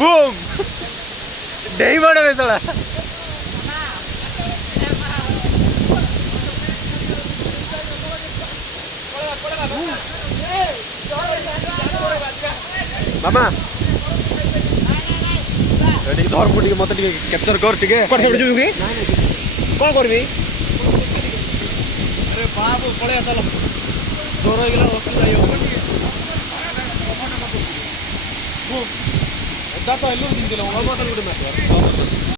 boom डेही बड़े बेसड़ा मामा धर मु मत कैप्चर कर कौन करबी अरे बाबू पड़े चल जोर हो गला बस जाई हो एदा तो हेलु दिन दिलो बाबू तो गुटे मैच